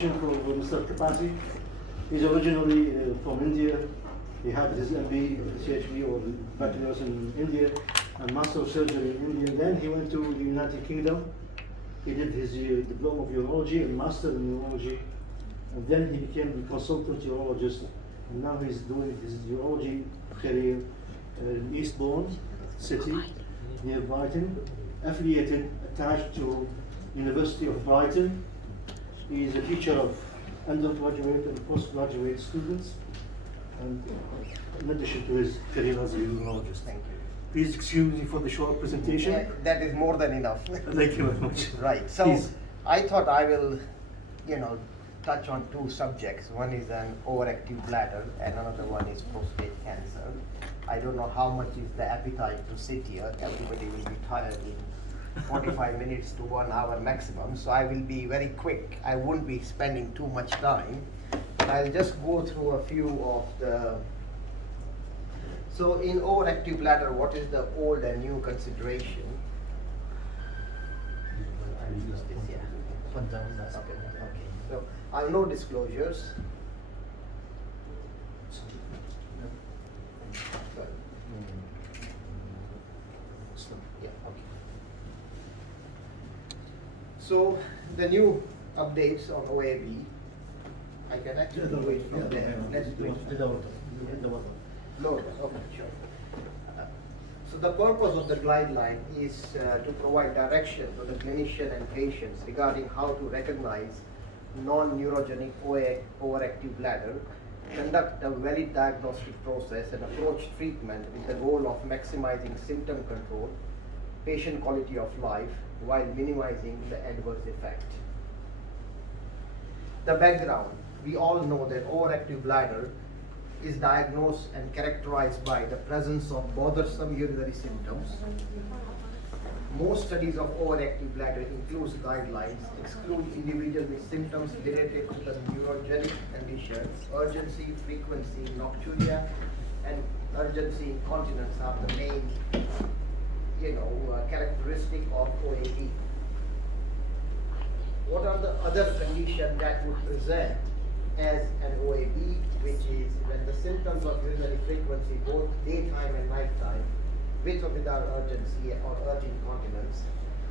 For Mr. Tripathi. He's originally from India. He had his MB, CHB or bachelor's in India and master of surgery in India. Then he went to the United Kingdom. He did his diploma of urology and master in urology. And then he became the consultant urologist. And now he's doing his urology career in Eastbourne City, near Brighton, affiliated, attached to University of Brighton. He is a teacher of undergraduate and postgraduate students, and in addition to his career as a urologist. Thank you. Please excuse me for the short presentation. Yeah, that is more than enough. Thank you very much. Right. So Please. I thought I will, touch on two subjects. One is an overactive bladder, and another one is prostate cancer. I don't know how much is the appetite to sit here. Everybody will be tired in 45 minutes to 1 hour maximum, so I will be very quick. I won't be spending too much time. I'll just go through a few of the. So in overactive bladder, what is the old and new consideration? Okay. So I'll no disclosures. Sorry. Yeah, okay. So the new updates on OAB, I can actually do it from there. Let's do it. Load, okay, sure. So the purpose of the guideline is to provide direction to the clinician and patients regarding how to recognize non-neurogenic overactive bladder, conduct a valid diagnostic process, and approach treatment with the goal of maximizing symptom control, patient quality of life, while minimizing the adverse effect. The background: we all know that overactive bladder is diagnosed and characterized by the presence of bothersome urinary symptoms. Most studies of overactive bladder include guidelines, exclude individual with symptoms related to the neurogenic conditions. Urgency, frequency, nocturia, and urgency incontinence are the main characteristic of OAB. What are the other conditions that would present as an OAB, which is when the symptoms of urinary frequency, both daytime and nighttime, with or without urgency or urge incontinence,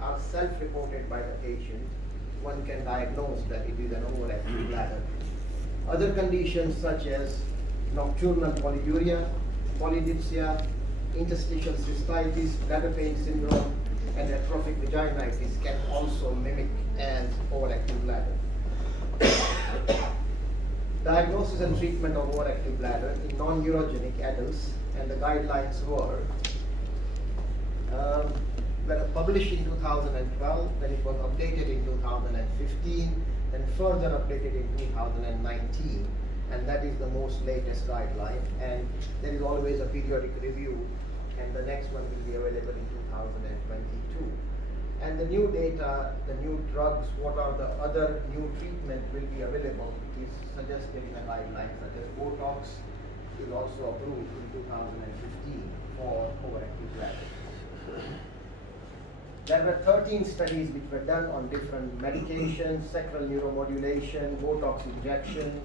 are self-reported by the patient, one can diagnose that it is an overactive bladder. Other conditions such as nocturnal polyuria, polydipsia, interstitial cystitis, bladder pain syndrome, and atrophic vaginitis can also mimic as overactive bladder. Diagnosis and treatment of overactive bladder in non-neurogenic adults, and the guidelines were published in 2012, then it was updated in 2015, then further updated in 2019, and that is the most latest guideline, and there is always a periodic review, and the next one will be available in 2022. And the new data, the new drugs, what are the other new treatment will be available is suggested in the guidelines, such as Botox is also approved in 2015 for overactive bladder. There were 13 studies which were done on different medications, sacral neuromodulation, Botox injection,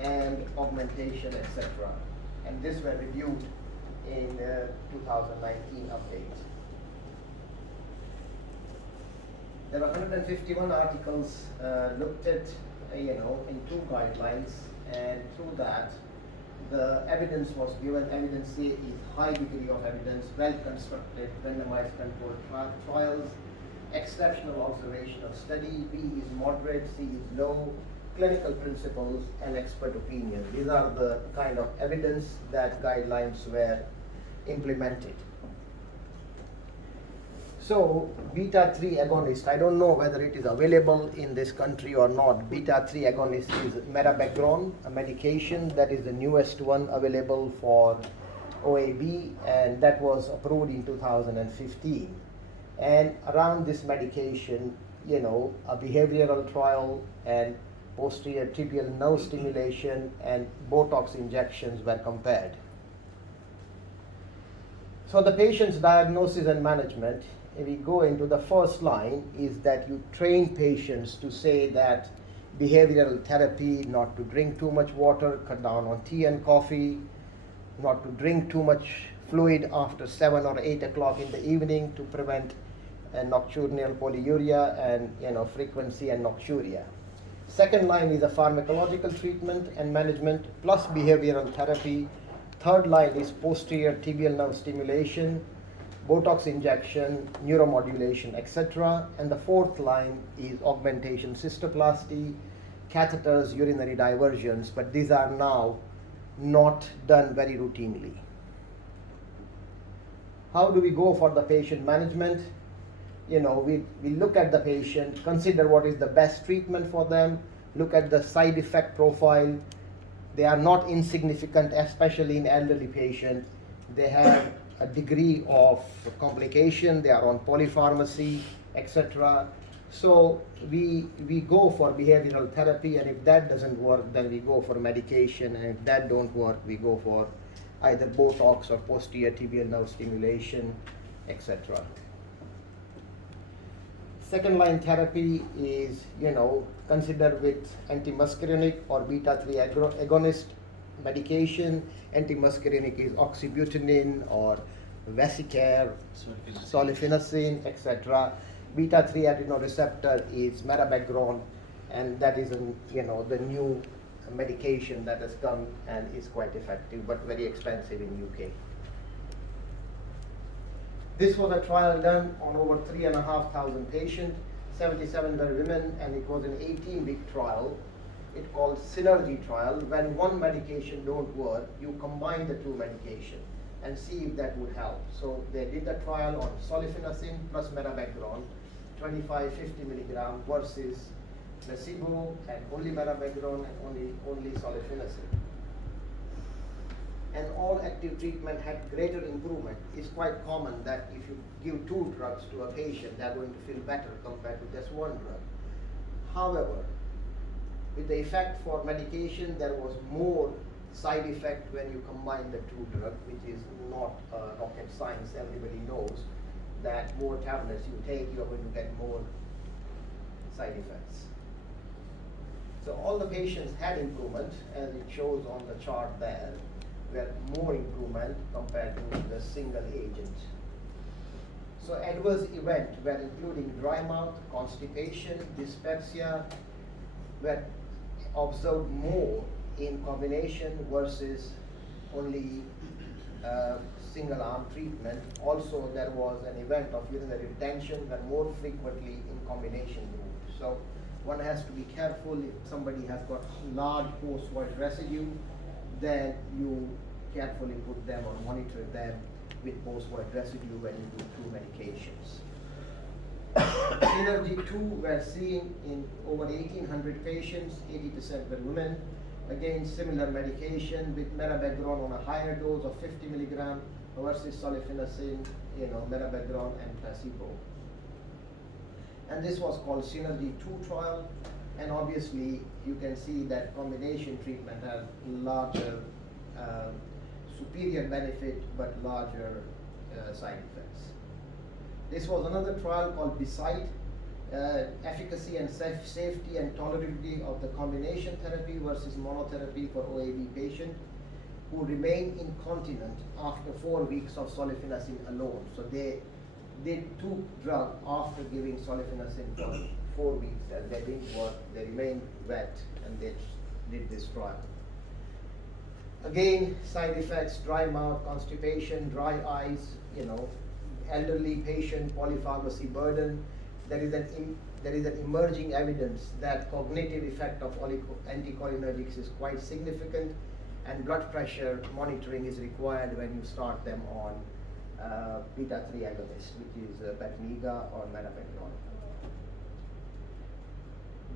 and augmentation, etc. And this were reviewed in 2019 update. There were 151 articles looked at, in two guidelines, and through that, the evidence was given. Evidence A is high degree of evidence, well-constructed, randomized controlled trials, exceptional observational study. B is moderate, C is low, clinical principles, and expert opinion. These are the kind of evidence that guidelines were implemented. So, beta-3 agonist, I don't know whether it is available in this country or not. Beta-3 agonist is Vibron, a medication that is the newest one available for OAB, and that was approved in 2015. And around this medication, a behavioral trial and posterior tibial nerve stimulation and Botox injections were compared. So the patient's diagnosis and management, if we go into the first line, is that you train patients to say that behavioral therapy, not to drink too much water, cut down on tea and coffee, not to drink too much fluid after 7 or 8 o'clock in the evening to prevent nocturnal polyuria and frequency and nocturia. Second line is a pharmacological treatment and management plus behavioral therapy. Third line is posterior tibial nerve stimulation, Botox injection, neuromodulation, etc. And the fourth line is augmentation, cystoplasty, catheters, urinary diversions, but these are now not done very routinely. How do we go for the patient management? We look at the patient, consider what is the best treatment for them, look at the side effect profile. They are not insignificant, especially in elderly patients. They have a degree of complication, they are on polypharmacy, etc. So we go for behavioral therapy, and if that doesn't work, then we go for medication, and if that don't work, we go for either Botox or posterior tibial nerve stimulation, etc. Second line therapy is, consider with antimuscarinic or beta-3 agonist medication. Antimuscarinic is oxybutynin or Vesicare, solifenacin, etc. Beta-3 adrenoreceptor is Merabegron, and that is the new medication that has come and is quite effective but very expensive in UK. This was a trial done on over 3,500 patients, 77 were women, and it was an 18-week trial. It's called synergy trial. When one medication don't work, you combine the two medications and see if that would help. So they did a trial on solifenacin plus Merabegron, 25, 50 milligram versus placebo and only Merabegron and only solifenacin. And all active treatment had greater improvement. It's quite common that if you give 2 drugs to a patient, they're going to feel better compared to just 1 drug. However, with the effect for medication, there was more side effect when you combine the 2 drugs, which is not rocket science. Everybody knows that more tablets you take, you're going to get more side effects. So all the patients had improvement, as it shows on the chart there, were more improvement compared to the single agent. So adverse events were including dry mouth, constipation, dyspepsia, were observed more in combination versus only single arm treatment. Also there was an event of urinary retention that more frequently in combination group. So one has to be careful if somebody has got large post-void residue, then you carefully put them or monitor them with post-void residue when you do 2 medications. Synergy 2 were seen in over 1,800 patients, 80% were women. Again, similar medication with Merabegron on a higher dose of 50 milligram versus solifenacin, Merabegron and placebo. And this was called Synergy 2 trial. And obviously, you can see that combination treatment has larger, superior benefit, but larger side effects. This was another trial called BESIDE, efficacy and safety and tolerability of the combination therapy versus monotherapy for OAB patient who remain incontinent after 4 weeks of solifenacin alone. So they took drug after giving solifenacin for 4 weeks, and they didn't work, they remained wet, and they did this trial. Again, side effects, dry mouth, constipation, dry eyes, elderly patient, polypharmacy burden. There is an emerging evidence that cognitive effect of anticholinergics is quite significant, and blood pressure monitoring is required when you start them on beta-3 agonist, which is Betmiga or Merabegron.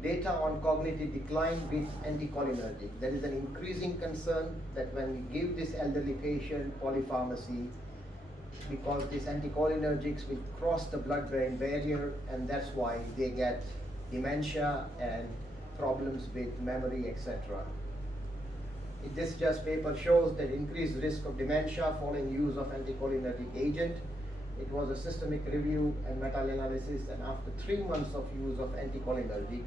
Data on cognitive decline with anticholinergic. There is an increasing concern that when we give this elderly patient polypharmacy, because these anticholinergics will cross the blood-brain barrier, and that's why they get dementia and problems with memory, etc. This just paper shows that increased risk of dementia following use of anticholinergic agent. It was a systemic review and meta-analysis, and after 3 months of use of anticholinergic,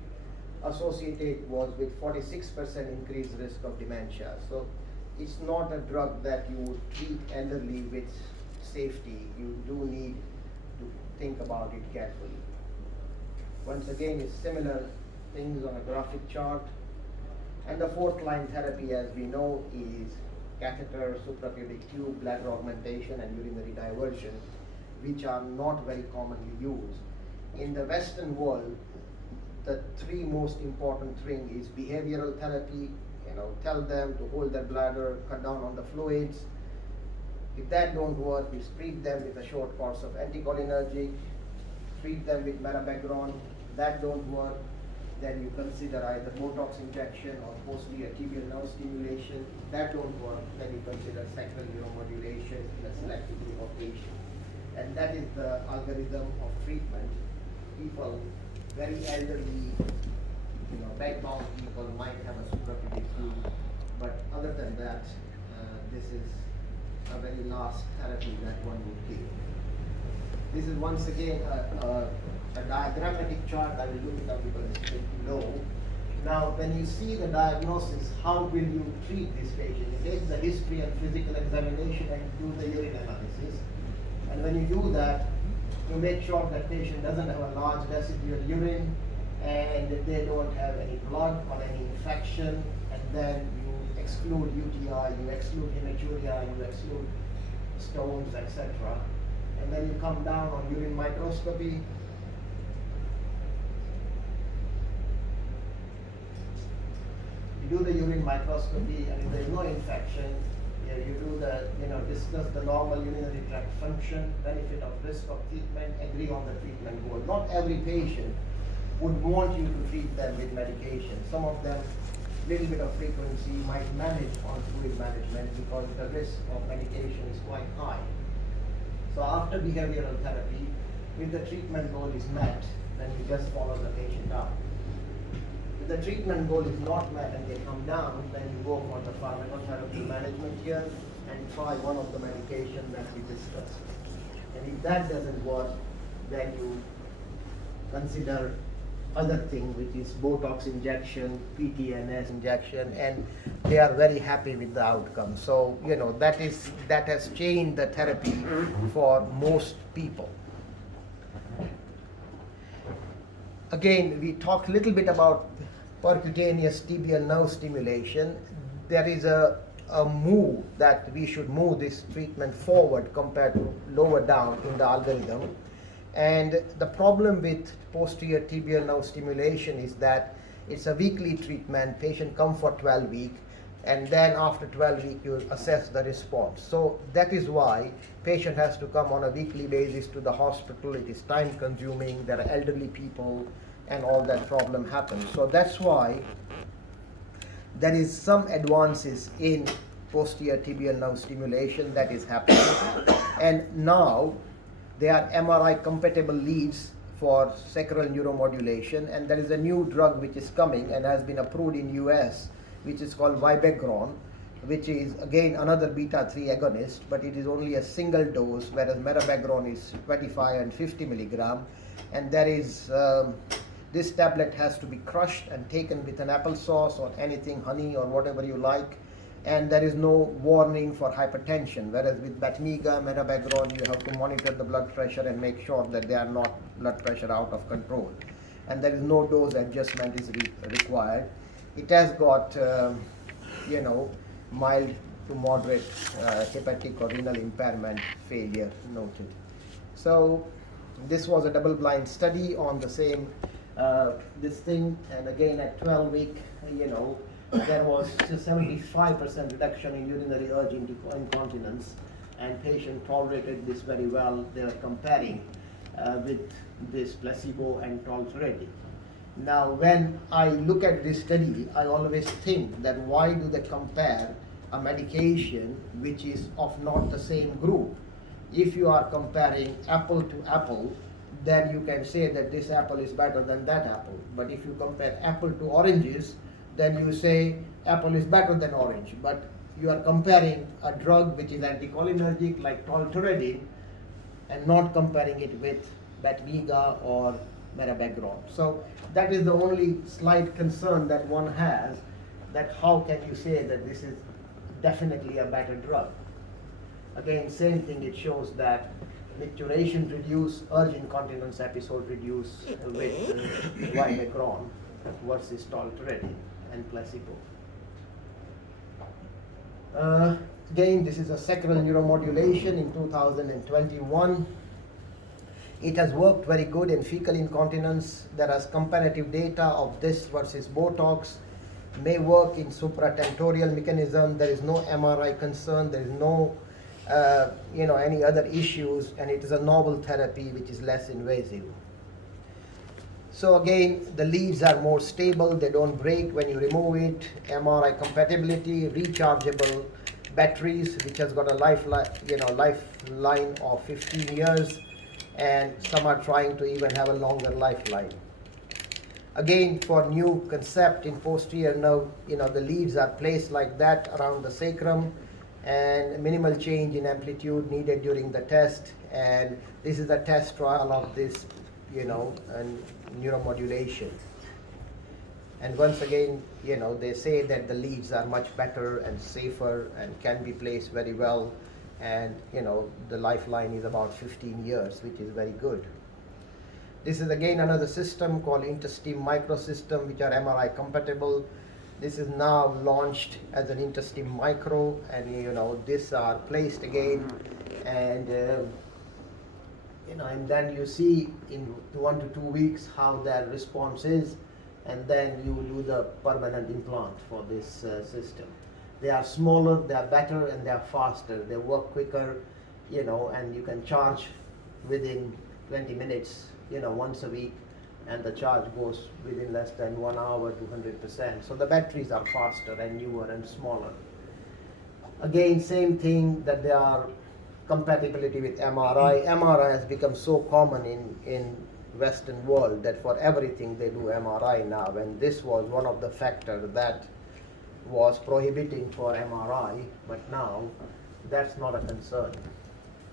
associated was with 46% increased risk of dementia. So it's not a drug that you would treat elderly with safety. You do need to think about it carefully. Once again, it's similar things on a graphic chart. And the fourth line therapy, as we know, is catheter, suprapubic tube, bladder augmentation, and urinary diversion, which are not very commonly used. In the Western world, the three most important things is behavioral therapy, tell them to hold their bladder, cut down on the fluids. If that don't work, you treat them with a short course of anticholinergic, treat them with mirabegron. That don't work, then you consider either Botox injection or posterior tibial nerve stimulation. That don't work, then you consider sacral neuromodulation in a selected group of patients. And that is the algorithm of treatment. People, very elderly, bedbound people might have a suprapubic tube, but other than that, this is a very last therapy that one would give. This is once again a diagrammatic chart. I will look it up because it's a bit low. Now, when you see the diagnosis, how will you treat this patient? You take the history and physical examination and do the urine analysis. And when you do that, you make sure that patient doesn't have a large residual urine and they don't have any blood or any infection, and then you exclude UTI, you exclude hematuria, you exclude stones, etc. And then you come down on urine microscopy. You do the urine microscopy, and if there is no infection, you do the, discuss the normal urinary tract function, benefit of risk of treatment, agree on the treatment goal. Not every patient would want you to treat them with medication. Some of them, little bit of frequency might manage on fluid management because the risk of medication is quite high. So after behavioral therapy, if the treatment goal is met, then you just follow the patient up. If the treatment goal is not met and they come down, then you go for the pharmacotherapy management here and try one of the medications that we discussed. And if that doesn't work, then you consider other thing, which is Botox injection, PTNS injection, and they are very happy with the outcome. So, that has changed the therapy for most people. Again, we talked a little bit about percutaneous tibial nerve stimulation. There is a move that we should move this treatment forward compared to lower down in the algorithm. And the problem with posterior tibial nerve stimulation is that it's a weekly treatment. Patient come for 12 weeks, and then after 12 weeks you assess the response. So that is why patient has to come on a weekly basis to the hospital. It is time consuming. There are elderly people, and all that problem happens. So that's why there is some advances in posterior tibial nerve stimulation that is happening. And now they are MRI compatible leads for sacral neuromodulation, and there is a new drug which is coming and has been approved in US, which is called Vibron, which is again another beta-3 agonist, but it is only a single dose, whereas mirabegron is 25 and 50 milligram. And there is this tablet has to be crushed and taken with an applesauce or anything, honey or whatever you like, and there is no warning for hypertension, whereas with Batmiga, mirabegron, you have to monitor the blood pressure and make sure that they are not blood pressure out of control, and there is no dose adjustment is required. It has got mild to moderate hepatic or renal impairment failure noted. So this was a double-blind study on the same this thing, and again at 12 week, there was 75% reduction in urinary urge incontinence, and patient tolerated this very well. They are comparing with this placebo and tolterodine. Now, when I look at this study, I always think that why do they compare a medication which is of not the same group? If you are comparing apple to apple, then you can say that this apple is better than that apple. But if you compare apple to oranges, then you say apple is better than orange. But you are comparing a drug which is anticholinergic like tolterodine and not comparing it with Batmiga or mirabegron. So that is the only slight concern that one has, that how can you say that this is definitely a better drug? Again, same thing, it shows that micturition reduce, urge incontinence episode reduce with Vibron versus tolterodine and placebo. Again, this is a sacral neuromodulation in 2021. It has worked very good in fecal incontinence. There is comparative data of this versus Botox. May work in supratentorial mechanism. There is no MRI concern. There is no any other issues, and it is a novel therapy which is less invasive. So again, the leads are more stable. They don't break when you remove it. MRI compatibility, rechargeable batteries, which has got a lifeline of 15 years, and some are trying to even have a longer lifeline. Again, for new concept in posterior nerve, the leads are placed like that around the sacrum, and minimal change in amplitude needed during the test. And this is a test trial of this, and neuromodulation. And once again, they say that the leads are much better and safer and can be placed very well. And, the lifeline is about 15 years, which is very good. This is again another system called Intersteam microsystem, which are MRI compatible. This is now launched as an Intersteam micro, and these are placed again, and and then you see in 1 to 2 weeks how their response is, and then you do the permanent implant for this system. They are smaller, they are better, and they are faster. They work quicker, and you can charge within 20 minutes, once a week, and the charge goes within less than 1 hour to 100%. So the batteries are faster and newer and smaller. Again, same thing, that they are compatibility with MRI. MRI has become so common in Western world that for everything they do MRI now, and this was one of the factors that was prohibiting for MRI, but now that's not a concern.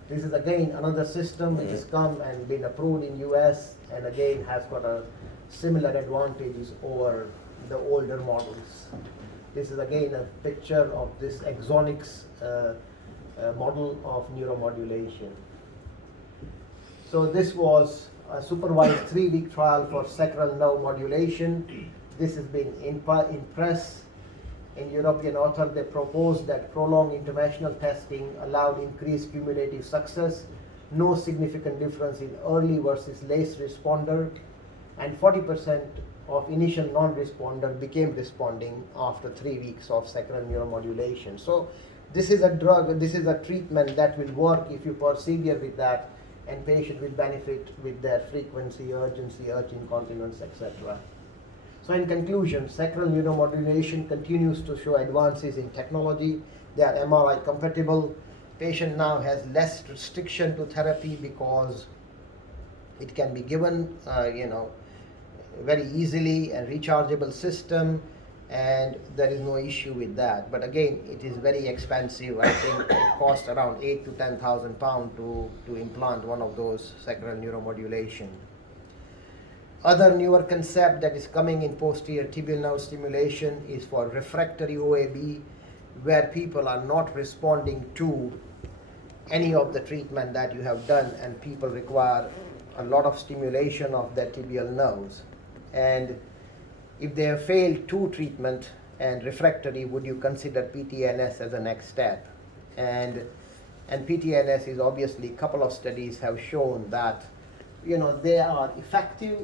This is again another system which has come and been approved in US, and again has got a similar advantages over the older models. This is again a picture of this Exonics model of neuromodulation. So this was a supervised 3-week trial for sacral nerve modulation. This has been in press. In European author, they proposed that prolonged interventional testing allowed increased cumulative success, no significant difference in early versus late responder, and 40% of initial non-responder became responding after 3 weeks of sacral neuromodulation. So this is a drug, this is a treatment that will work if you persevere with that, and patient will benefit with their frequency, urgency, urge incontinence, etc. So in conclusion, sacral neuromodulation continues to show advances in technology. They are MRI compatible. Patient now has less restriction to therapy because it can be given, very easily, and rechargeable system, and there is no issue with that. But again, it is very expensive. I think it costs around 8,000 to 10,000 pounds to implant one of those sacral neuromodulation. Other newer concept that is coming in posterior tibial nerve stimulation is for refractory OAB, where people are not responding to any of the treatment that you have done, and people require a lot of stimulation of their tibial nerves. And if they have failed 2 treatment and refractory, would you consider PTNS as a next step? And PTNS is obviously, a couple of studies have shown that they are effective,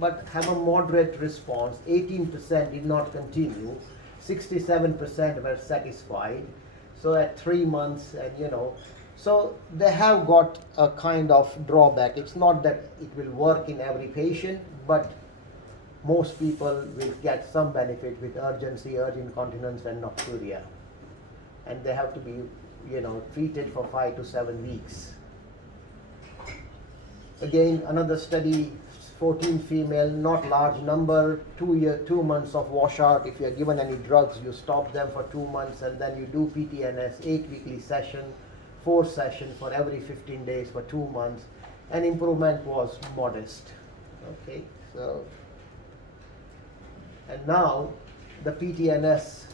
but have a moderate response. 18% did not continue, 67% were satisfied. So at 3 months, and so they have got a kind of drawback. It's not that it will work in every patient, but most people will get some benefit with urgency, urge incontinence, and nocturia. And they have to be, treated for 5 to 7 weeks. Again, another study, 14 female, not large number, 2 months of washout. If you are given any drugs, you stop them for 2 months, and then you do PTNS, 8 weekly session, 4 sessions for every 15 days for 2 months, and improvement was modest. Okay, so, and now the PTNS,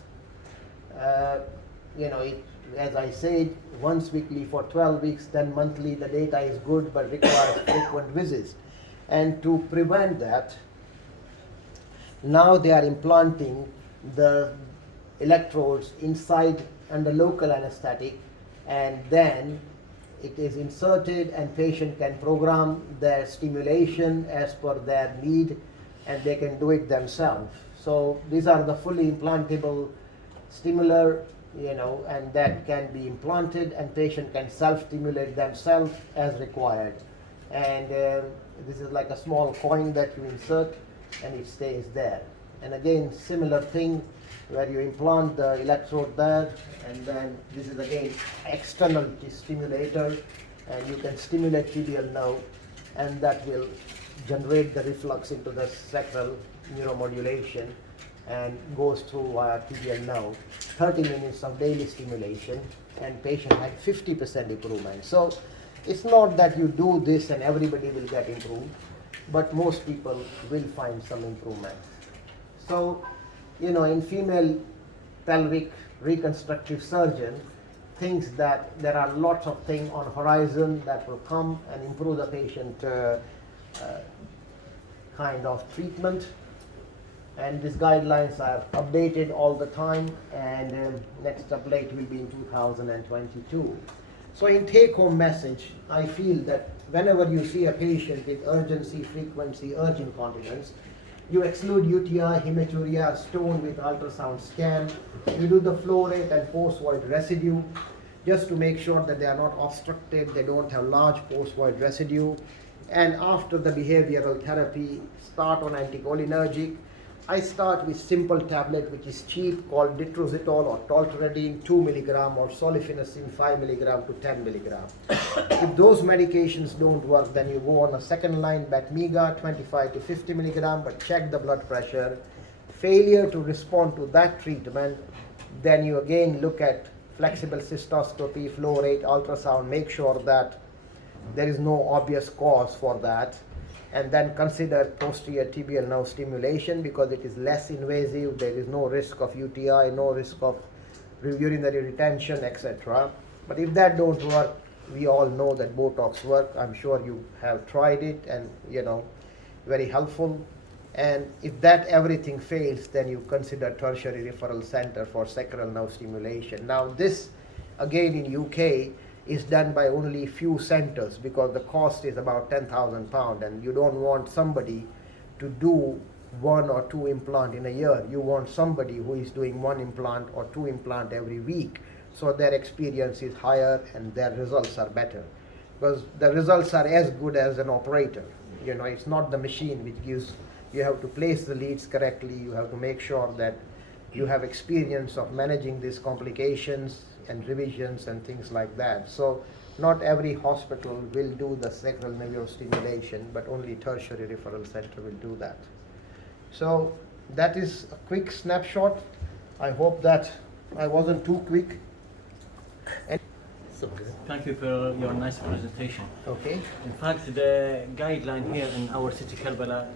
as I said, once weekly for 12 weeks, then monthly, the data is good but requires frequent visits. And to prevent that, now they are implanting the electrodes inside under local anesthetic, and then it is inserted and patient can program their stimulation as per their need, and they can do it themselves. So these are the fully implantable stimular, and that can be implanted and patient can self-stimulate themselves as required. And this is like a small coin that you insert and it stays there. And again, similar thing where you implant the electrode there, and then this is again external stimulator, and you can stimulate tibial nerve, and that will generate the reflux into the sacral neuromodulation and goes through tibial nerve. 30 minutes of daily stimulation, and patient had 50% improvement. So it's not that you do this and everybody will get improved, but most people will find some improvement. So, in female pelvic reconstructive surgeon thinks that there are lots of things on horizon that will come and improve the patient kind of treatment. And these guidelines are updated all the time, and next update will be in 2022. So in take-home message, I feel that whenever you see a patient with urgency, frequency, urge incontinence, you exclude UTI, hematuria, stone with ultrasound scan. You do the flow rate and post-void residue just to make sure that they are not obstructed, they don't have large post-void residue. And after the behavioral therapy, start on anticholinergic. I start with simple tablet which is cheap called ditrositol or tolterodine 2 mg or solifenacin 5 mg to 10 mg. If those medications don't work, then you go on a second line Batmiga 25 to 50 mg, but check the blood pressure. Failure to respond to that treatment, then you again look at flexible cystoscopy, flow rate, ultrasound, make sure that there is no obvious cause for that. And then consider posterior tibial nerve stimulation because it is less invasive, there is no risk of UTI, no risk of urinary retention, etc. But if that don't work, we all know that Botox work. I'm sure you have tried it and very helpful. And if that everything fails, then you consider tertiary referral center for sacral nerve stimulation. Now this, again in UK, is done by only few centers because the cost is about £10,000, and you don't want somebody to do 1 or 2 implant in a year. You want somebody who is doing 1 implant or 2 implant every week, so their experience is higher and their results are better, because the results are as good as an operator. It's not the machine which gives. You have to place the leads correctly, you have to make sure that you have experience of managing these complications and revisions and things like that. So not every hospital will do the sacral nerve stimulation, but only tertiary referral center will do that. So that is a quick snapshot. I hope that I wasn't too quick. Thank you for your nice presentation. Okay. In fact, the guideline here in our city Karbala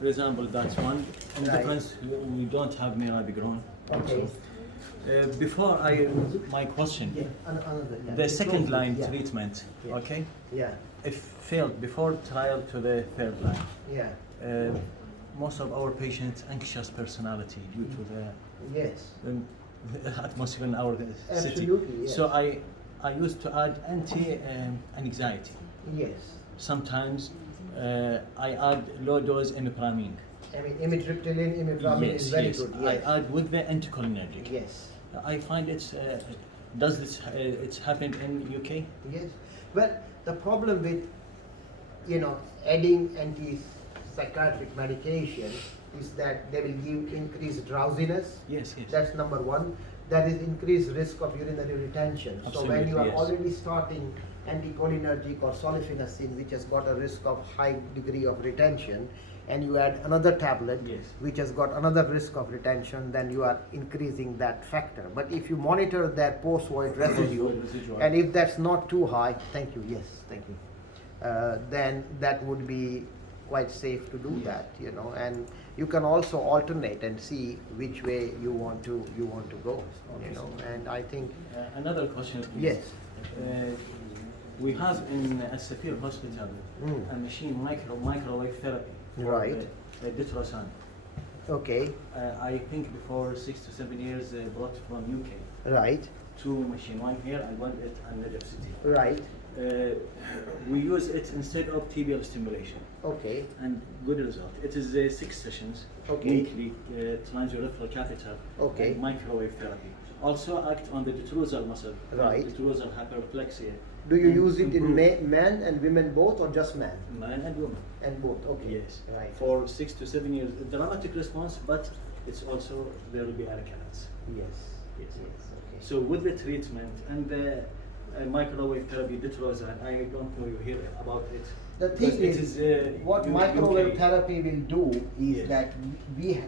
resemble that one. In Right. difference, we don't have Vibron. Okay. Before my question, Another, yeah. the second line Yeah. treatment, Yeah. okay, Yeah, if failed before trial to the third line, yeah, most of our patients anxious personality due to yes. the atmosphere in our city. Absolutely, yes. So I used to add anti-anxiety. Yes. Sometimes I add low dose imipramine. I mean, imitriptyline, imipramine is very good. Yes. I add with the anticholinergic. Yes. I find it's does this it's happened in UK? Yes. Well, the problem with adding antipsychotic medication is that they will give increased drowsiness. Yes, yes. That's number one. There is increased risk of urinary retention. So when you are Absolutely, yes. already starting anticholinergic or solifenacin, which has got a risk of high degree of retention, and you add another tablet Yes. which has got another risk of retention, then you are increasing that factor. But if you monitor that post-void residue, Residual. and if that's not too high, thank you, yes, thank you. then that would be quite safe to do that, you know. And you can also alternate and see which way you want to go, you know. And I think another question, please. yes. We have in Catheter hospital a machine microwave therapy. Right. Diversion. Okay. I think before 6 to 7 years brought from UK. Right. Two machine, one here and one at another city. Right. We use it instead of tibial stimulation. Okay. And good result. It is 6 sessions Okay. weekly, transurethral catheter, Okay. and microwave therapy. Also act on the detrusal muscle, Right. detrusal hyperplexia. Do you and use it in improve men and women both, or just men? man and woman? And both. Okay. Yes. Right. For 6 to 7 years, dramatic response, but it's also there will be recurrence. Yes. Yes. Yes. Okay. So with the treatment and the microwave therapy, detrusal, I don't know you hear about it. The thing Because is, it what U- microwave UK. therapy will do is Yes. that we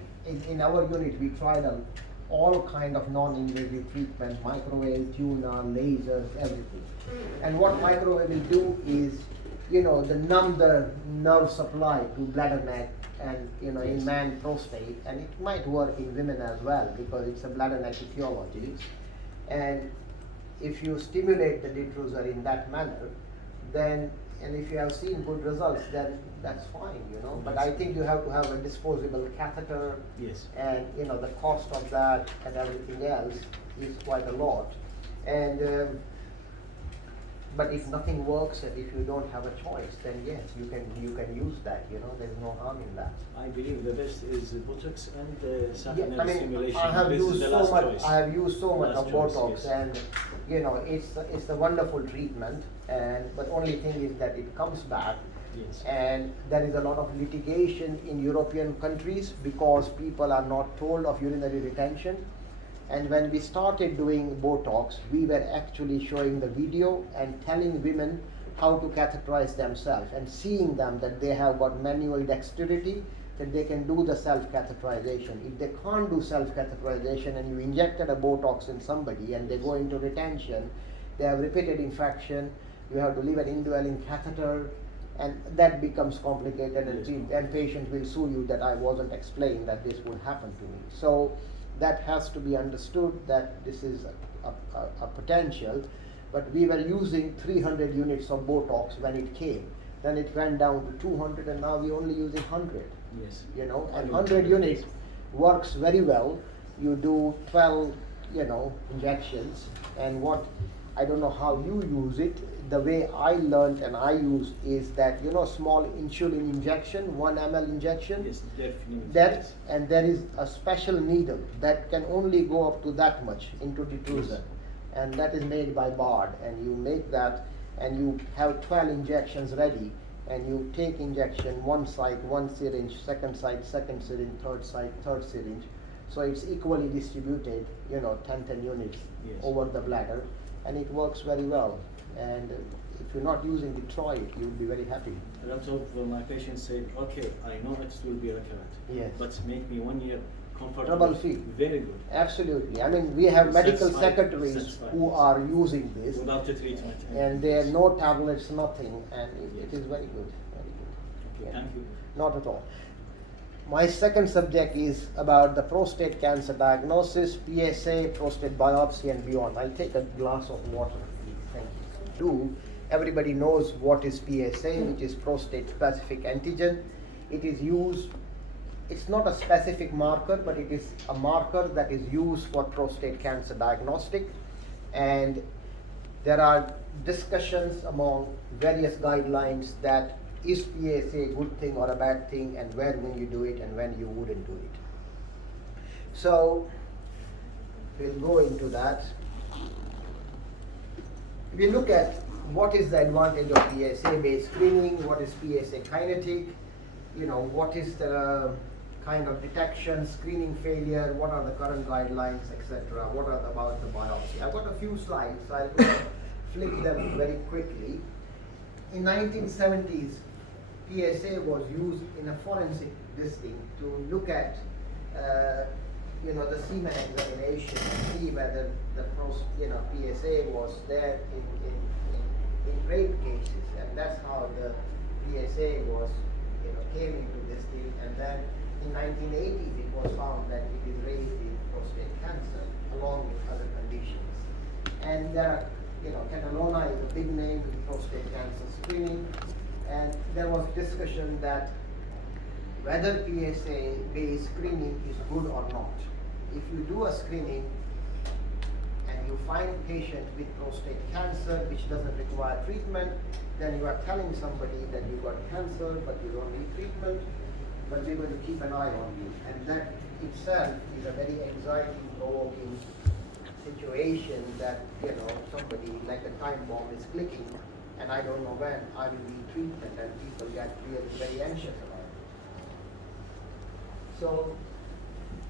in our unit we tried all kind of non-invasive treatment, microwave, tuner, lasers, everything. And what microwave will do is, you know, numb the nerve supply to bladder neck and, you know, in Yes. man prostate, and it might work in women as well because it's a bladder neck etiology. And if you stimulate the detrusor in that manner, then, and if you have seen good results, then that's fine, you know. But I think you have to have a disposable catheter, Yes. and you know the cost of that and everything else is quite a lot. And but if nothing works and if you don't have a choice, then yes, you can use that. You know, there's no harm in that. I believe the best is Botox and Yeah, saphenous I mean, stimulation. I have This is used the so last much. choice. I have used so much Last of choice, Botox, yes. and you know, it's a wonderful treatment. And but only thing is that it comes back. Yes. And there is a lot of litigation in European countries because people are not told of urinary retention. And when we started doing Botox, we were actually showing the video and telling women how to catheterize themselves and seeing them that they have got manual dexterity, that they can do the self-catheterization. If they can't do self-catheterization and you injected a Botox in somebody and they go into retention, they have repeated infection, you have to leave an indwelling catheter, and that becomes complicated, and patient will sue you that I wasn't explained that this would happen to me. So that has to be understood that this is a potential, but we were using 300 units of Botox when it came. Then it went down to 200 and now we're only using 100. Yes. You know, and 100 units works very well. You do 12, you know, injections, and what, I don't know how you use it. The way I learned and I use is that, you know, small insulin injection, 1 ml injection. Yes, definitely. That, and there is a special needle that can only go up to that much into detrusor, and that is made by Bard, and you make that and you have 12 injections ready, and you take injection one side, one syringe, second side, second syringe, third side, third syringe. So it's equally distributed, you know, 10 units Yes. over the bladder, and it works very well. And if you're not using it, try it, you'll be very happy. A lot of my patients say, okay, I know it will be recurrent, Yes. but make me 1 year comfortable. Trouble-free. Very good. Absolutely. I mean, we have medical Satisfied. secretaries Satisfied. who are using this, Without the treatment. and there are no tablets, nothing, and it is very good. Very good. Okay, Yeah. thank you. Not at all. My second subject is about the prostate cancer diagnosis, PSA, prostate biopsy, and beyond. I'll take a glass of water, please. Thank you. Everybody knows what is PSA, which is prostate specific antigen. It is used, it's not a specific marker, but it is a marker that is used for prostate cancer diagnostic. And there are discussions among various guidelines that is PSA a good thing or a bad thing, and where will you do it and when you wouldn't do it. So we'll go into that. We look at what is the advantage of PSA-based screening, what is PSA kinetic, you know, what is the kind of detection, screening failure, what are the current guidelines, etc. What are about the biopsy. I've got a few slides, so I'll just flip them very quickly. In 1970s, PSA was used in a forensic listing to look at you know, the semen examination and see whether the PSA was there in rape cases, and that's how the PSA was, came into this deal. And then in 1980s, it was found that it is raised in prostate cancer along with other conditions. And Catalona is a big name in prostate cancer screening, and there was discussion that whether PSA-based screening is good or not. If you do a screening and you find a patient with prostate cancer which doesn't require treatment, then you are telling somebody that you got cancer but you don't need treatment, but we're going to keep an eye on you. And that itself is a very anxiety-provoking situation that, somebody like a time bomb is clicking and I don't know when I will need treatment, and people get really very anxious about it. So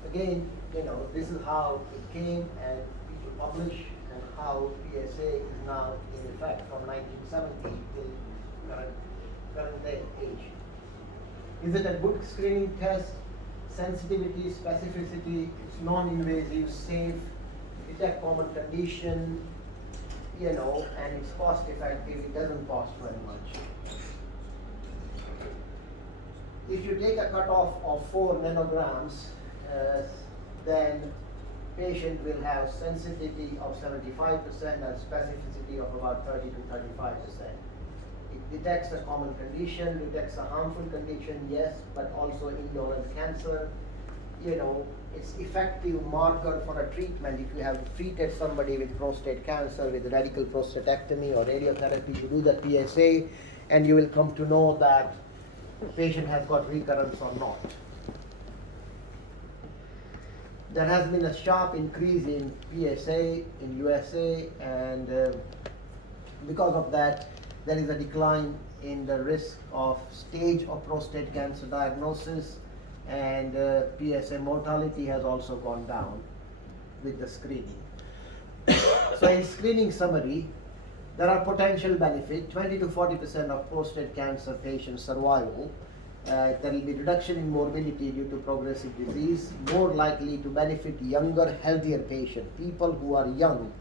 again, this is how it came and people publish, and how PSA is now in effect from 1970 till current day age. Is it a good screening test? Sensitivity, specificity, it's non-invasive, safe, detect common condition, and it's cost effective, it doesn't cost very much. If you take a cutoff of 4 nanograms, then patient will have sensitivity of 75% and specificity of about 30 to 35%. It detects a common condition, detects a harmful condition, yes, but also indolent cancer. It's effective marker for a treatment. If you have treated somebody with prostate cancer with radical prostatectomy or radiotherapy, you do the PSA, and you will come to know that the patient has got recurrence or not. There has been a sharp increase in PSA in USA, and because of that, there is a decline in the risk of stage of prostate cancer diagnosis, and PSA mortality has also gone down with the screening. So in screening summary, there are potential benefits, 20 to 40% of prostate cancer patient survival. There will be reduction in morbidity due to progressive disease, more likely to benefit younger, healthier patients, people who are young.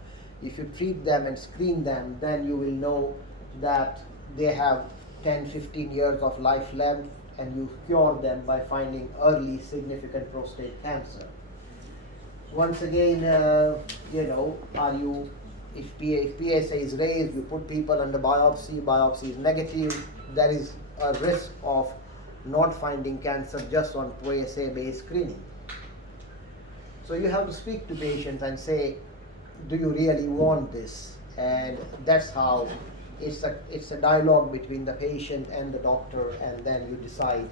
If you treat them and screen them, then you will know that they have 10, 15 years of life left, and you cure them by finding early significant prostate cancer. Once again, if PSA is raised, you put people under biopsy is negative, there is a risk of not finding cancer just on PSA-based screening. So you have to speak to patients and say, do you really want this? And that's how it's a dialogue between the patient and the doctor, and then you decide.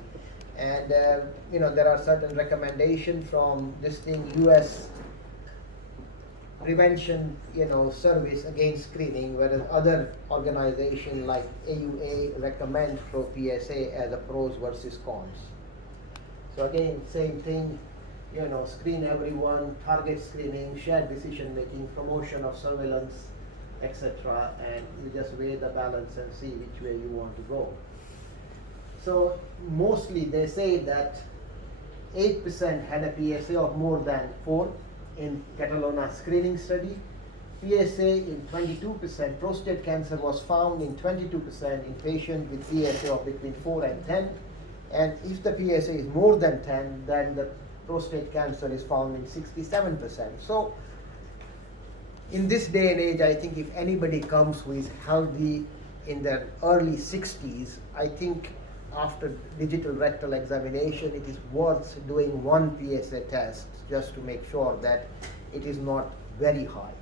And there are certain recommendations from this thing, US prevention service against screening, whereas other organizations like AUA recommend pro PSA as a pros versus cons. So again, same thing, screen everyone, target screening, shared decision making, promotion of surveillance, etc., and you just weigh the balance and see which way you want to go. So mostly they say that 8% had a PSA of more than 4 in Catalona screening study. PSA in 22%, prostate cancer was found in 22% in patients with PSA of between 4 and 10. And if the PSA is more than 10, then the prostate cancer is found in 67%. So in this day and age, I think if anybody comes who is healthy in their early 60s, I think after digital rectal examination, it is worth doing one PSA test just to make sure that it is not very high.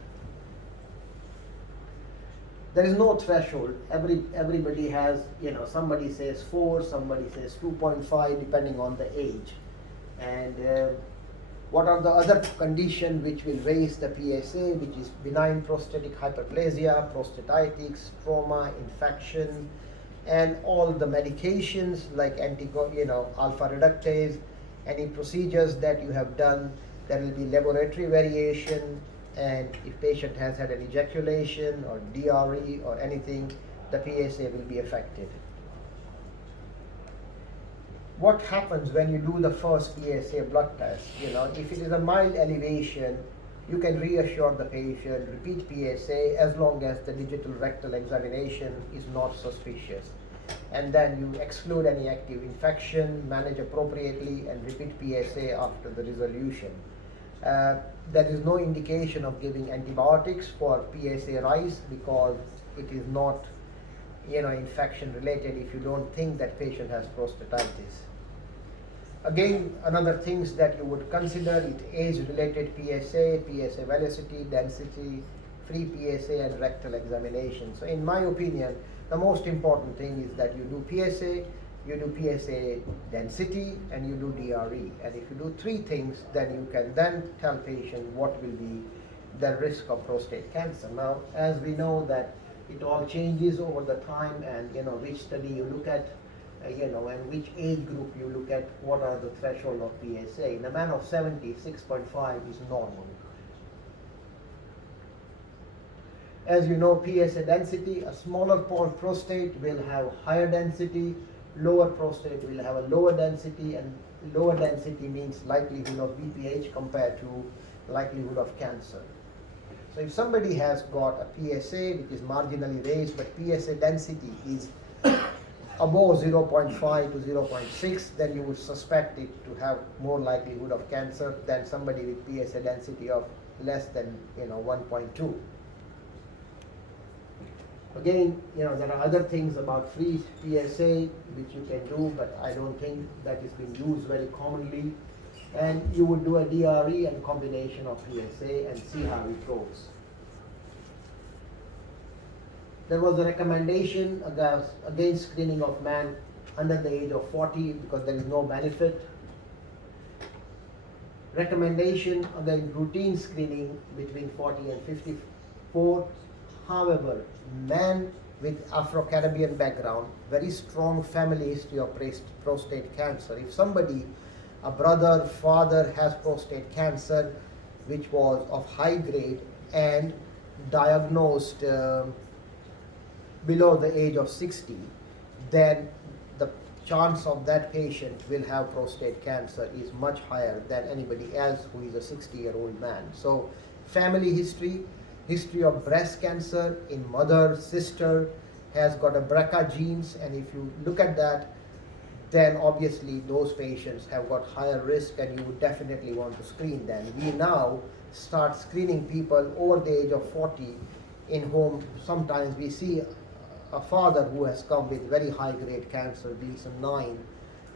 There is no threshold. Everybody has, somebody says 4, somebody says 2.5, depending on the age. And what are the other conditions which will raise the PSA, which is benign prostatic hyperplasia, prostatitis, trauma, infection, and all the medications like alpha reductase, any procedures that you have done. There will be laboratory variation, and if patient has had an ejaculation or DRE or anything, the PSA will be affected. What happens when you do the first PSA blood test? If it is a mild elevation, you can reassure the patient, repeat PSA as long as the digital rectal examination is not suspicious. And then you exclude any active infection, manage appropriately, and repeat PSA after the resolution. There is no indication of giving antibiotics for PSA rise because it is not, infection related if you don't think that patient has prostatitis. Again, another things that you would consider is age-related PSA, PSA velocity, density, free PSA, and rectal examination. So in my opinion, the most important thing is that you do PSA, you do PSA density, and you do DRE. And if you do three things, then you can then tell patient what will be the risk of prostate cancer. Now, as we know that it all changes over the time, and which study you look at, and which age group you look at, what are the threshold of PSA. In a man of 70, 6.5 is normal. As you know, PSA density, a smaller prostate will have higher density, lower prostate will have a lower density, and lower density means likelihood of BPH compared to likelihood of cancer. So if somebody has got a PSA which is marginally raised, but PSA density is above 0.5 to 0.6, then you would suspect it to have more likelihood of cancer than somebody with PSA density of less than 1.2. Again, there are other things about free PSA which you can do, but I don't think that is being used very commonly. And you would do a DRE and combination of PSA and see how it goes. There was a recommendation against screening of man under the age of 40 because there is no benefit. Recommendation against routine screening between 40 and 54. However, man with Afro-Caribbean background, very strong family history of prostate cancer. If somebody, a brother, father has prostate cancer which was of high grade and diagnosed below the age of 60, then the chance of that patient will have prostate cancer is much higher than anybody else who is a 60-year-old man. So family history of breast cancer in mother, sister, has got a BRCA genes, and if you look at that, then obviously those patients have got higher risk and you would definitely want to screen them. We now start screening people over the age of 40 in whom sometimes we see a father who has come with very high grade cancer, Gleason 9,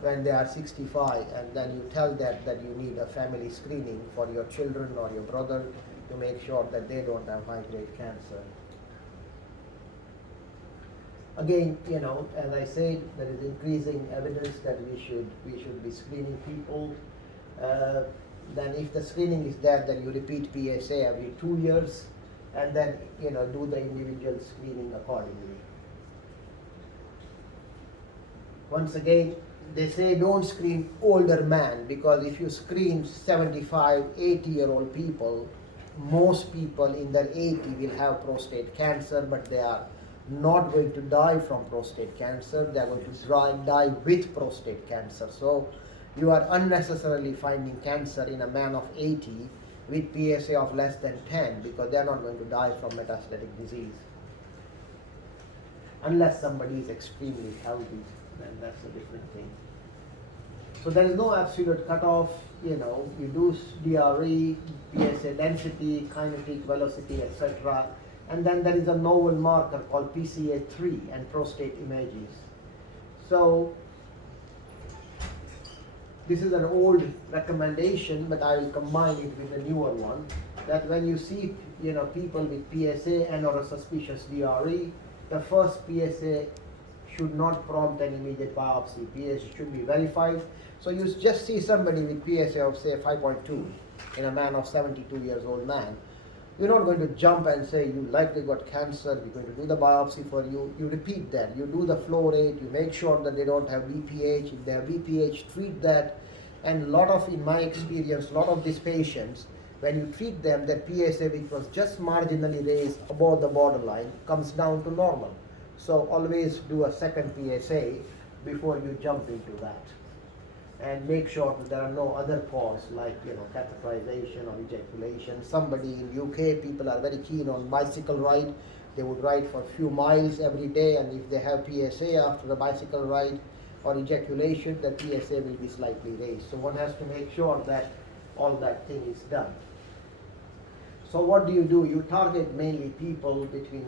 when they are 65, and then you tell that you need a family screening for your children or your brother to make sure that they don't have high grade cancer. Again, as I said, there is increasing evidence that we should be screening people. Then if the screening is there, then you repeat PSA every 2 years, and then do the individual screening accordingly. Once again, they say don't screen older man, because if you screen 75, 80-year-old people, most people in their 80 will have prostate cancer, but they are not going to die from prostate cancer. They are going to die with prostate cancer. So you are unnecessarily finding cancer in a man of 80 with PSA of less than 10, because they are not going to die from metastatic disease. Unless somebody is extremely healthy, then that's a different thing. So there is no absolute cutoff. You do DRE, PSA density, kinetic velocity, etc. And then there is a novel marker called PCA3 and prostate images. So this is an old recommendation, but I will combine it with a newer one, that when you see people with PSA and or a suspicious DRE, the first PSA should not prompt an immediate biopsy. PSA should be verified. So you just see somebody with PSA of say 5.2 in a man of 72 years old man. You're not going to jump and say you likely got cancer, we're going to do the biopsy for you. You repeat that. You do the flow rate, you make sure that they don't have BPH. If they have BPH, treat that. And in my experience, a lot of these patients, when you treat them, their PSA, which was just marginally raised above the borderline, comes down to normal. So always do a second PSA before you jump into that. and make sure that there are no other causes like catheterization or ejaculation. Somebody in UK, people are very keen on bicycle ride. They would ride for a few miles every day, and if they have PSA after the bicycle ride or ejaculation, the PSA will be slightly raised. So one has to make sure that all that thing is done. So what do? You target mainly people between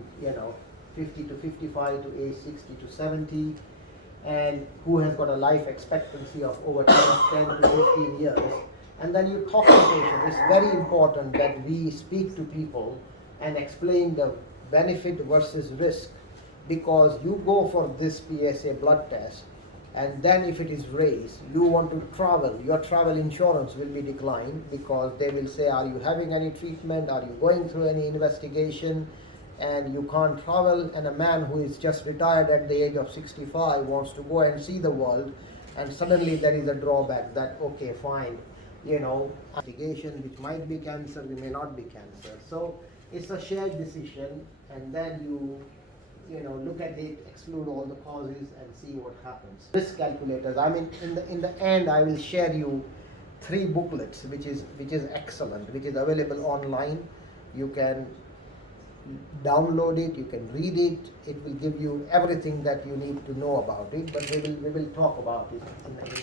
50 to 55 to age 60 to 70, and who has got a life expectancy of over 10 to 15 years. And then you talk to patients. It's very important that we speak to people and explain the benefit versus risk, because you go for this PSA blood test, and then if it is raised, you want to travel, your travel insurance will be declined, because they will say, are you having any treatment, are you going through any investigation, and you can't travel. And a man who is just retired at the age of 65 wants to go and see the world, and suddenly there is a drawback that, okay, fine, investigation, which might be cancer, it may not be cancer. So it's a shared decision, and then you look at it, exclude all the causes, and see what happens. Risk calculators. I mean, in the end, I will share you 3 booklets, which is excellent, which is available online. You can download it, you can read it. It will give you everything that you need to know about it. But we will talk about it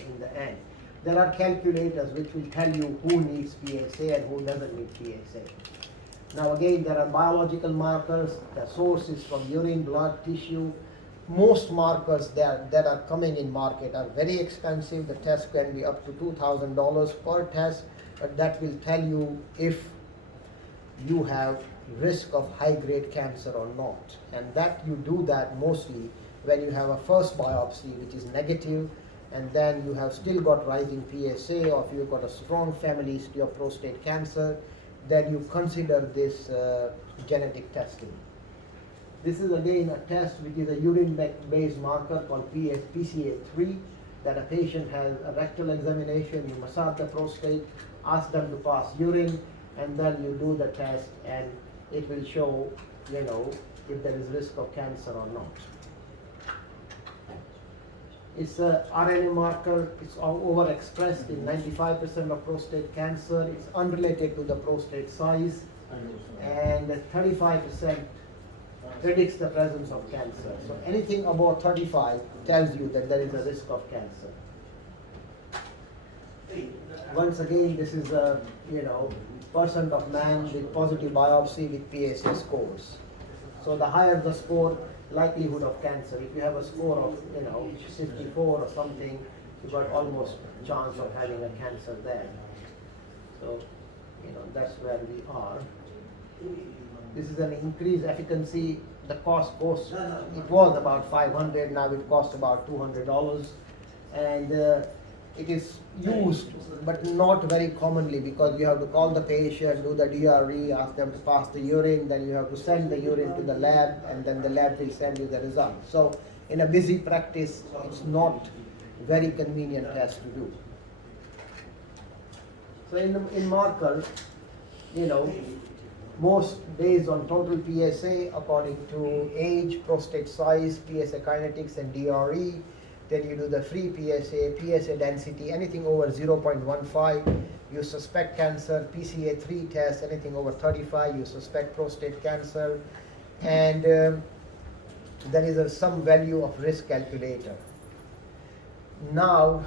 in the end. There are calculators which will tell you who needs PSA and who doesn't need PSA. Now again, there are biological markers. The source is from urine, blood, tissue. Most markers that are coming in market are very expensive. The test can be up to $2,000 per test, but that will tell you if you have risk of high-grade cancer or not. And that you do that mostly when you have a first biopsy which is negative, and then you have still got rising PSA, or if you've got a strong family history of prostate cancer, then you consider this genetic testing. This is again a test which is a urine-based marker called PCA3, that a patient has a rectal examination, you massage the prostate, ask them to pass urine, and then you do the test, and it will show, if there is risk of cancer or not. It's a RNA marker. It's overexpressed in 95% of prostate cancer. It's unrelated to the prostate size, and 35% predicts the presence of cancer. So anything above 35 tells you that there is a risk of cancer. Once again, this is a percent of man with positive biopsy with PSA scores. So the higher the score, likelihood of cancer. If you have a score of 54 or something, you've got almost chance of having a cancer there. So that's where we are. This is an increased efficacy. The cost goes, it was about $500, now it costs about $200, and it is used, but not very commonly, because you have to call the patient, do the DRE, ask them to pass the urine, then you have to send the urine to the lab, and then the lab will send you the result. So in a busy practice, it's not very convenient test to do. So in marker, most based on total PSA according to age, prostate size, PSA kinetics, and DRE. Then you do the free PSA, PSA density, anything over 0.15, you suspect cancer. PCA3 test, anything over 35, you suspect prostate cancer. And there is some value of risk calculator. Now,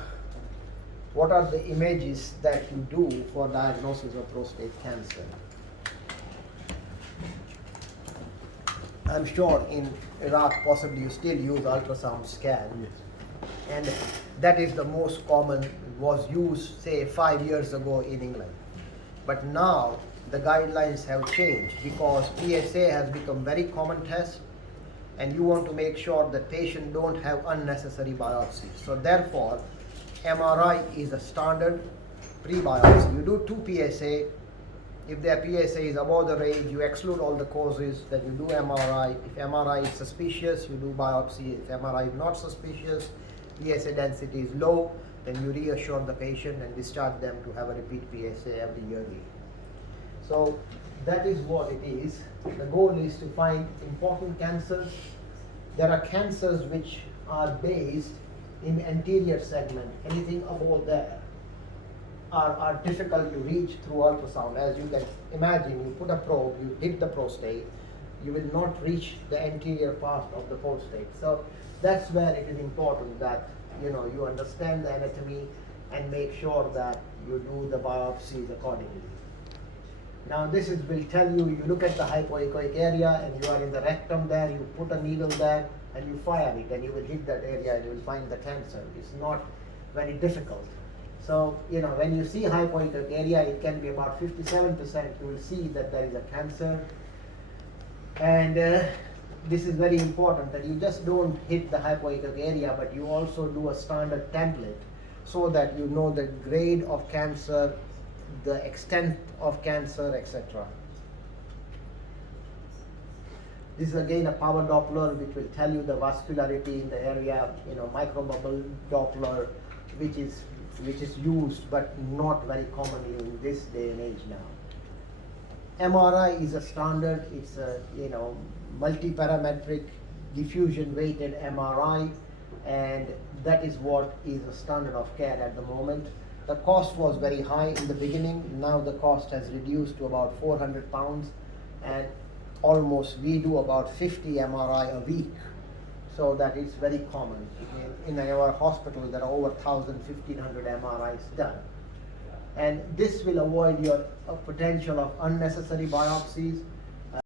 what are the images that you do for diagnosis of prostate cancer? I'm sure in Iraq possibly you still use ultrasound scan. Yes. And that is the most common, was used say 5 years ago in England. But now the guidelines have changed, because PSA has become very common test, and you want to make sure that patients don't have unnecessary biopsies. So therefore, MRI is a standard pre-biopsy. You do 2 PSA. If their PSA is above the range, you exclude all the causes, then you do MRI. If MRI is suspicious, you do biopsy. If MRI is not suspicious, PSA density is low, then you reassure the patient and discharge them to have a repeat PSA every yearly. So that is what it is. The goal is to find important cancers. There are cancers which are based in anterior segment, anything above there, are difficult to reach through ultrasound. As you can imagine, you put a probe, you hit the prostate, you will not reach the anterior part of the prostate. So that's where it is important that you understand the anatomy and make sure that you do the biopsies accordingly. Now this will tell you, you look at the hypoechoic area and you are in the rectum there, you put a needle there and you fire it and you will hit that area and you will find the cancer. It's not very difficult. So, when you see hypoechoic area, it can be about 57%, you will see that there is a cancer. And this is very important that you just don't hit the hypoechoic area, but you also do a standard template so that you know the grade of cancer, the extent of cancer, etc. This is again a power Doppler which will tell you the vascularity in the area, microbubble Doppler, which is used but not very commonly in this day and age now. MRI is a standard. It's a multi-parametric diffusion weighted MRI, and that is what is the standard of care at the moment. The cost was very high in the beginning. Now the cost has reduced to about 400 pounds, and almost we do about 50 MRI a week. So that is very common. In our hospital, there are over 1,000-1,500 MRIs done. And this will avoid your potential of unnecessary biopsies